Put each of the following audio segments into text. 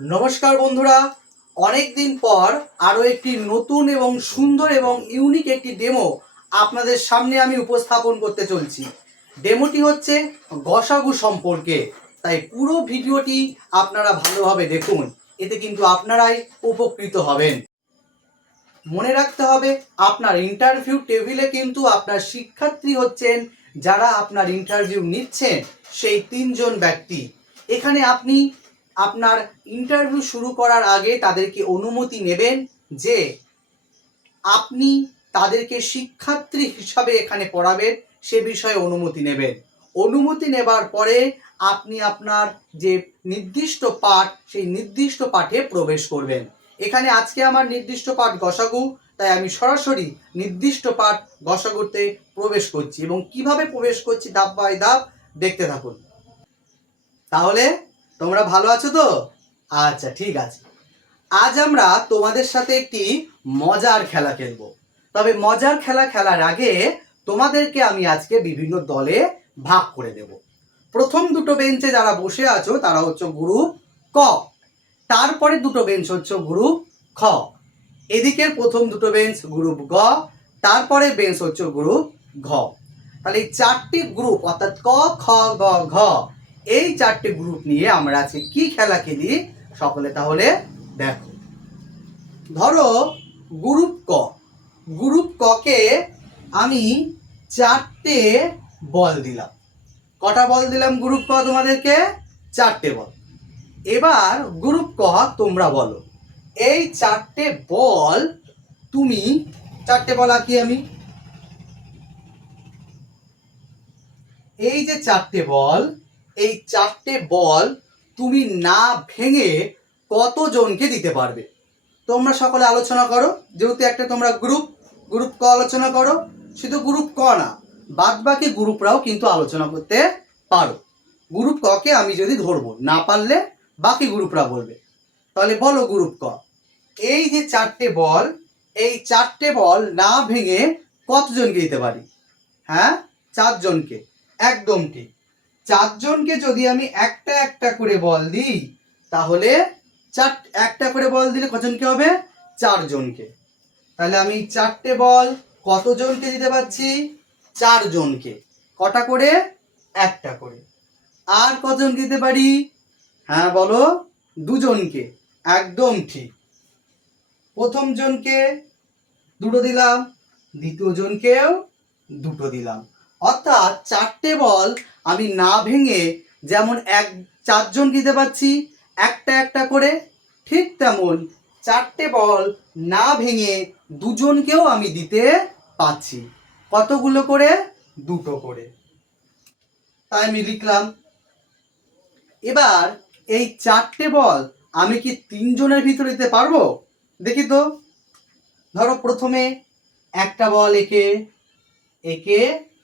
নমস্কার বন্ধুরা, অনেক দিন পর আরও একটি নতুন এবং সুন্দর এবং ইউনিক একটি ডেমো আপনাদের সামনে আমি উপস্থাপন করতে চলছি। ডেমোটি হচ্ছে গসাগু সম্পর্কে, তাই পুরো ভিডিওটি আপনারা ভালোভাবে দেখুন, এতে কিন্তু আপনারাই উপকৃত হবেন। মনে রাখতে হবে, আপনার ইন্টারভিউ টেবিলে কিন্তু আপনার শিক্ষার্থী হচ্ছেন যারা আপনার ইন্টারভিউ নিচ্ছেন সেই তিনজন ব্যক্তি। এখানে আপনি আপনার ইন্টারভিউ শুরু করার আগে তাদেরকে অনুমতি নেবেন যে আপনি তাদেরকে শিক্ষার্থী হিসাবে এখানে পড়াবেন, সে বিষয়ে অনুমতি নেবেন। অনুমতি নেবার পরে আপনি আপনার যে নির্দিষ্ট পাঠ, সেই নির্দিষ্ট পাঠে প্রবেশ করবেন। এখানে আজকে আমার নির্দিষ্ট পাঠ গসাগু, তাই আমি সরাসরি নির্দিষ্ট পাঠ গসাগুতে প্রবেশ করছি এবং কিভাবে প্রবেশ করছি ধাপ বাই ধাপ দেখতে থাকুন। তাহলে তোমরা ভালো আছো তো? আচ্ছা, ঠিক আছে। আজ আমরা তোমাদের সাথে একটি মজার খেলা খেলবো। তবে মজার খেলা খেলার আগে তোমাদেরকে আমি আজকে বিভিন্ন দলে ভাগ করে দেব। প্রথম দুটো বেঞ্চে যারা বসে আছো তারা হচ্ছে গ্রুপ ক, তারপরে দুটো বেঞ্চ হচ্ছে গ্রুপ খ, এদিকের প্রথম দুটো বেঞ্চ গ্রুপ গ, তারপরে বেঞ্চ হচ্ছে গ্রুপ ঘ। তাহলে এই চারটি গ্রুপ অর্থাৎ ক, খ, গ, ঘ, এই চারটি গ্রুপ নিয়ে আমরা আজকে কি খেলা খেলি সকলে তাহলে দেখো। ধরো গ্রুপ ক, গ্রুপ ককে আমি চারটে বল দিলাম। কটা বল দিলাম গ্রুপ ক তোমাদেরকে? চারটে বল। এবার গ্রুপ ক তোমরা বলো, এই চারটে বল তুমি, চারটে বল আঁকি আমি, এই যে চারটে বল, এই চারটে বল তুমি না ভেঙে কতজনকে দিতে পারবে? তোমরা সকলে আলোচনা করো, যেহেতু একটা তোমরা গ্রুপ, গ্রুপ ক আলোচনা করো। শুধু গ্রুপ ক না, বাদ বাকি গ্রুপরাও কিন্তু আলোচনা করতে পারো। গ্রুপ ককে আমি যদি ধরবো, না পারলে বাকি গ্রুপরা বলবে। তাহলে বলো গ্রুপ ক, এই যে চারটে বল, এই চারটে বল না ভেঙে কতজনকে দিতে পারি? হ্যাঁ, চারজনকে। একদম ঠিক। চারজনকে যদি আমি একটা একটা করে বল দিই, তাহলে একটা করে বল দিলে কজনকে হবে? চারজনকে। তাহলে আমি চারটে বল কতজনকে দিতে পারছি? চারজনকে। কটা করে? একটা করে। আর কজনকে দিতে পারি? হ্যাঁ বলো, দুজনকে। একদম ঠিক। প্রথম জনকে দুটো দিলাম, দ্বিতীয় জনকেও দুটো দিলাম। অর্থাৎ চারটে বল আমি না ভেঙে যেমন চারজন দিতে পারছি একটা একটা করে, ঠিক তেমন চারটে বল না ভেঙে দুজনকেও আমি দিতে পাচ্ছি। কতগুলো করে? দুটো করে। তাই আমি লিখলাম। এবার এই চারটে বল আমি কি তিনজনের ভিতরে দিতে পারবো? দেখি তো। ধরো প্রথমে একটা বল একে, একে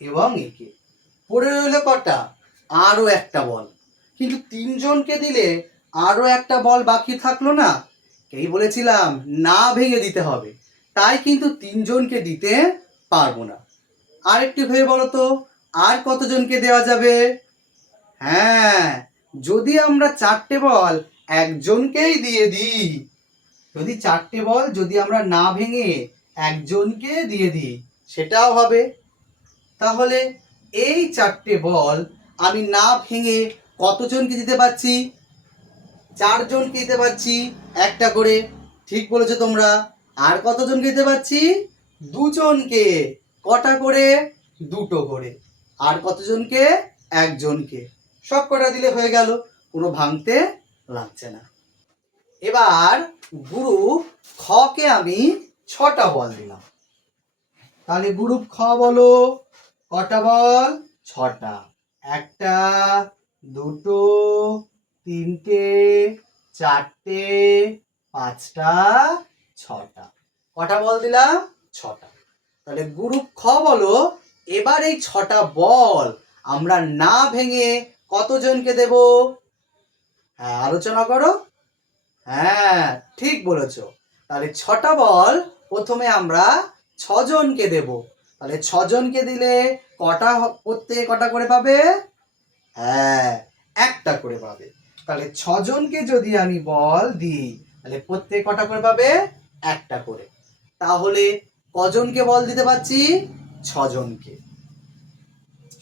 এবং একে, পড়ে রইল কটা? আরও একটা বল। কিন্তু তিনজনকে দিলে আরও একটা বল বাকি থাকলো না? এই বলেছিলাম না ভেঙে দিতে হবে, তাই কিন্তু তিনজনকে দিতে পারবো না। আর একটু ভেবে বলো তো, আর কতজনকে দেওয়া যাবে? হ্যাঁ, যদি আমরা চারটে বল একজনকেই দিয়ে দিই, যদি চারটে বল যদি আমরা না ভেঙে একজনকে দিয়ে দিই, সেটাও হবে। তাহলে এই চারটে বল আমি না ভেঙে কতজনকে দিতে পারছি? চারজনকে দিতে পারছি একটা করে। ঠিক বলেছো তোমরা। আর কতজনকে দিতে পারছি? দুজনকে। কটা করে? দুটো করে। আর কতজনকে? একজনকে। সব কটা দিলে হয়ে গেল, কোনো ভাঙতে লাগছে না। এবার গ্রুপ খকে আমি ছটা বল দিলাম। তাহলে গ্রুপ খ বলো, কটা বল? ছটা। একটা, দুটো, তিনটে, চারটে, পাঁচটা, ছটা। কটা বল দিলাম? ছটা। তাহলে গ্রুপ খ বলো, এবার এই ছটা বল আমরা না ভেঙে কতজনকে দেব? হ্যাঁ, আলোচনা করো। হ্যাঁ, ঠিক বলেছ। তাহলে ছটা বল প্রথমে আমরা ছজনকে দেব। তাহলে ছজনকে দিলে কটা, প্রত্যেকে কটা করে পাবে? হ্যাঁ, একটা করে পাবে। তাহলে 6 জনকে যদি আমি বল দিই তাহলে প্রত্যেক কটা করে পাবে? একটা করে। তাহলে কজনকে বল দিতে পারছি? 6 জনকে।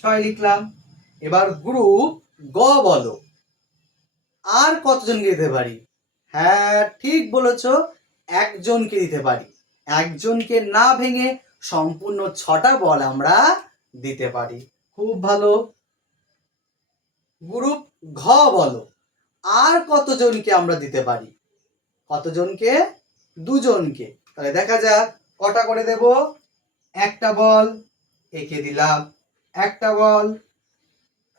6 লিখলাম। এবার গ্রুপ গ বলো, আর কতজনকে দিতে পারি? হ্যাঁ ঠিক বলেছ, একজনকে দিতে পারি। একজনকে না ভেঙে সম্পূর্ণ 6টা বল আমরা দিতে পারি। খুব ভালো। গ্রুপ ঘ বলো, আর কতজনকে আমরা দিতে পারি? কতজনকে? 2 জনকে। তাহলে দেখা যাক কটা করে দেব। একটা বল একে দিলাম, একটা বল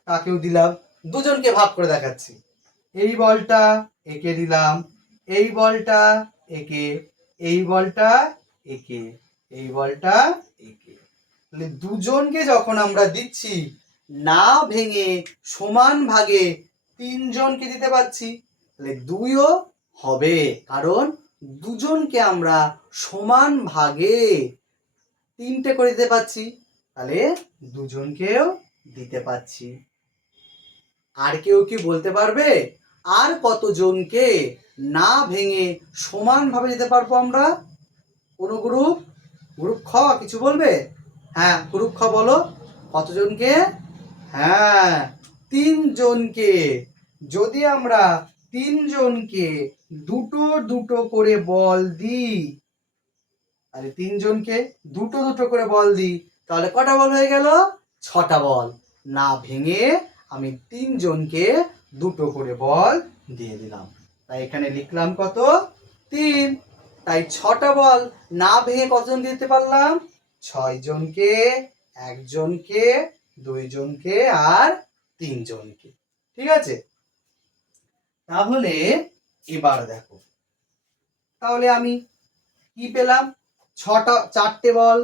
তাকেও দিলাম, 2 জনকে ভাগ করে দেখাচ্ছি। এই বলটা একে দিলাম, এই বলটা একে, এই বলটা একে, এই বলটা একে। তাহলে 2 জনকে যখন আমরা দিচ্ছি না ভেঙে সমান ভাগে 3 জনকে দিতে পারছি, তাহলে 2ও হবে, কারণ 2 জনকে আমরা সমান ভাগে 3টে করে দিতে পারছি, তাহলে 2 জনকেও দিতে পারছি। আর কেউ কি বলতে পারবে আর কতজনকে না ভেঙে সমানভাবে দিতে পারবো আমরা? কোনো গ্রুপ? গ্রুপ খ কিছু বলবে? হ্যাঁ গ্রুপ খ বলো, কতজনকে? হ্যাঁ 3 জনকে। যদি আমরা 3 জনকে দুটো দুটো করে বল দিই, তাহলে 3 জনকে দুটো দুটো করে বল দিই, তাহলে কটা বল হয়ে গেল? 6টা বল। না ভেঙে আমি 3 জনকে দুটো করে বল দিয়ে দিলাম। তাই এখানে লিখলাম কত? 3। তাই 6টা বল না ভেঙে কতজন দিতে পারলাম? 6 জনকে, 1 জনকে, 2 জনকে আর 3 জনকে। ঠিক আছে? তাহলে এবার দেখো, তাহলে আমি কি পেলাম? 4টে বল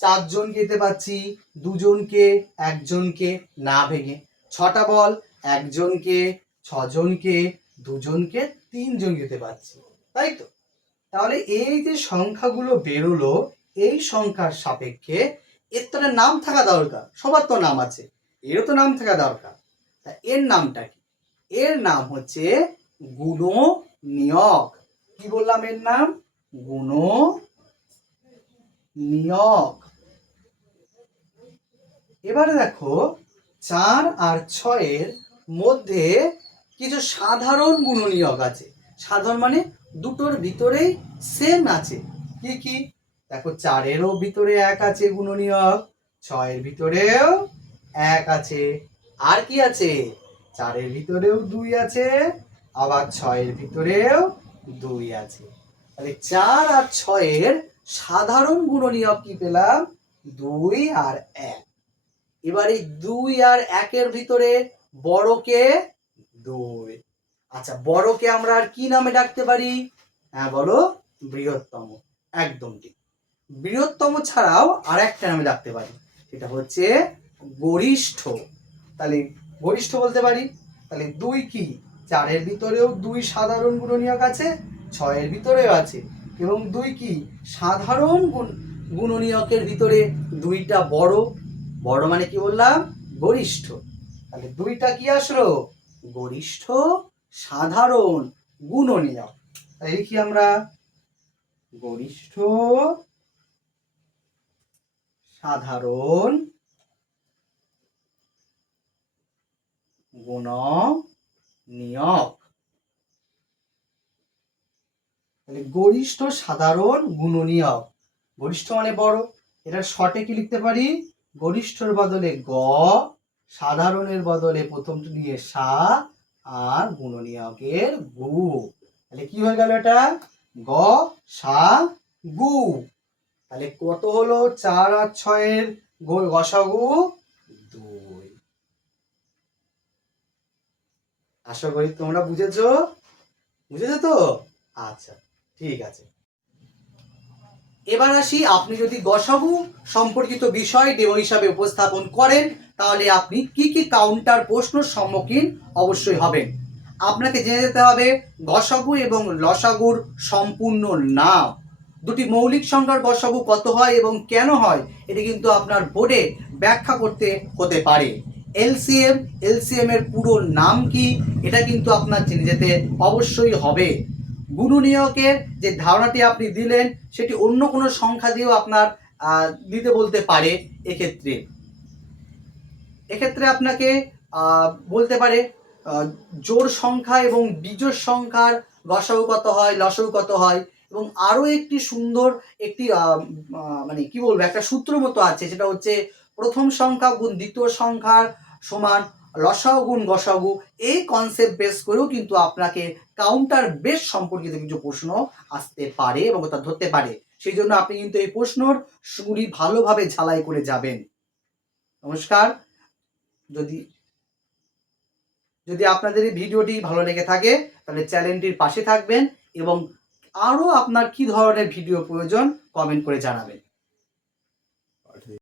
4 জনকে দিতে পারছি, 2 জনকে, 1 জনকে না ভেঙে। 6টা বল 1 জনকে, 6 জনকে, 2 জনকে, 3 জনকে দিতে পারছি, তাই তো? তাহলে এই যে সংখ্যাগুলো বেরোলো, এই সংখ্যার সাপেক্ষে এর তো একটা নাম থাকা দরকার। সবার তো নাম আছে, এরও তো নাম থাকা দরকার। তা এর নামটা কি? এর নাম হচ্ছে গুণনীয়ক। কি বললাম এর নাম? গুণনীয়ক। এবারে দেখো 4 আর 6-এর মধ্যে কিছু সাধারণ গুণনীয়ক আছে। সাধারণ মানে দুটোর ভিতরেই সেম আছে। কি কি? দেখো 4-এরও ভিতরে 1 আছে গুণনীয়ক, 6-এর ভিতরেও 1 আছে। আর কি আছে? 4-এর ভিতরেও 2 আছে, আবার 6-এর ভিতরেও 2 আছে। তাহলে 4 আর 6-এর সাধারণ গুণনীয়ক কি পেলাম? 2 আর 1। এবার এই 2 আর 1-এর ভিতরে বড়কে 2। আচ্ছা বড়কে আমরা আর কি নামে ডাকতে পারি? হ্যাঁ বলো, বৃহত্তম। একদম ঠিক। বৃহত্তম ছাড়াও আর একটা নামে ডাকতে পারি, সেটা হচ্ছে গরিষ্ঠ। তাহলে গরিষ্ঠ বলতে পারি। তাহলে 2 কি? 4-এর ভিতরেও 2 সাধারণ গুণনীয়ক আছে, 6-এর ভিতরেও আছে, এবং 2 কি? সাধারণ গুণনীয়কের ভিতরে 2টা বড়। বড় মানে কি বললাম? গরিষ্ঠ। তাহলে 2টা কি আসলো? গরিষ্ঠ সাধারণ গুণনীয়ক। তাই লিখি আমরা গরিষ্ঠ সাধারণ গুণনীয়ক। তাহলে গরিষ্ঠ সাধারণ গুণনীয়ক। গরিষ্ঠ মানে বড়, এটা শর্টে কি লিখতে পারি? গরিষ্ঠর বদলে গ, সাধারণের বদলে প্রথমটা নিয়ে সা, আর গুণনীয়কের গু। তাহলে কি হয়ে গেল এটা? গ সা গু। তাহলে কত হলো? 4 আর 6-এর গসাগু 2। আশা করি তোমরা বুঝেছো। বুঝেছো তো? আচ্ছা ঠিক আছে। এবার আসি, আপনি যদি গসাগু সম্পর্কিত বিষয় ডেমো হিসাবে উপস্থাপন করেন, তাহলে আপনি কি কি কাউন্টার প্রশ্নের সম্মুখীন অবশ্যই হবেন। আপনাকে জেনে যেতে হবে গসাগু এবং লসাগুর সম্পূর্ণ নাম, দুটি মৌলিক সংখ্যার গসাগু কত হয় এবং কেন হয়, এটি কিন্তু আপনার বোর্ডে ব্যাখ্যা করতে হতে পারে। এলসিএম, এলসিএম এর পুরো নাম কি এটা কিন্তু আপনার জেনে যেতে অবশ্যই হবে। গুণনীয়কের যে ধারণাটি আপনি দিলেন সেটি অন্য কোনো সংখ্যা দিয়েও আপনার দিতে বলতে পারে। এক্ষেত্রে আপনাকে বলতে পারে জোড় সংখ্যা এবং বিজোড় সংখ্যার গসাগু কত হয়, লসাগু কত হয়, এবং আরও একটি সুন্দর একটি মানে কি বলবো একটা সূত্র মতো আছে, সেটা হচ্ছে প্রথম সংখ্যা গুণ দ্বিতীয় সংখ্যার সমান লসাগু গুণ গসাগু। এই কনসেপ্ট বেস করেও কিন্তু আপনাকে কাউন্টার বেস সম্পর্কিত কিছু প্রশ্ন আসতে পারে এবং তা ধরতে পারে। সেই জন্য আপনি কিন্তু এই প্রশ্নর গুলি ভালোভাবে ঝালাই করে যাবেন। নমস্কার। যদি আপনাদের এই ভিডিওটি ভালো লেগে থাকে তাহলে চ্যানেলটির পাশে থাকবেন এবং আরও আপনার কি ধরনের ভিডিও প্রয়োজন কমেন্ট করে জানাবেন।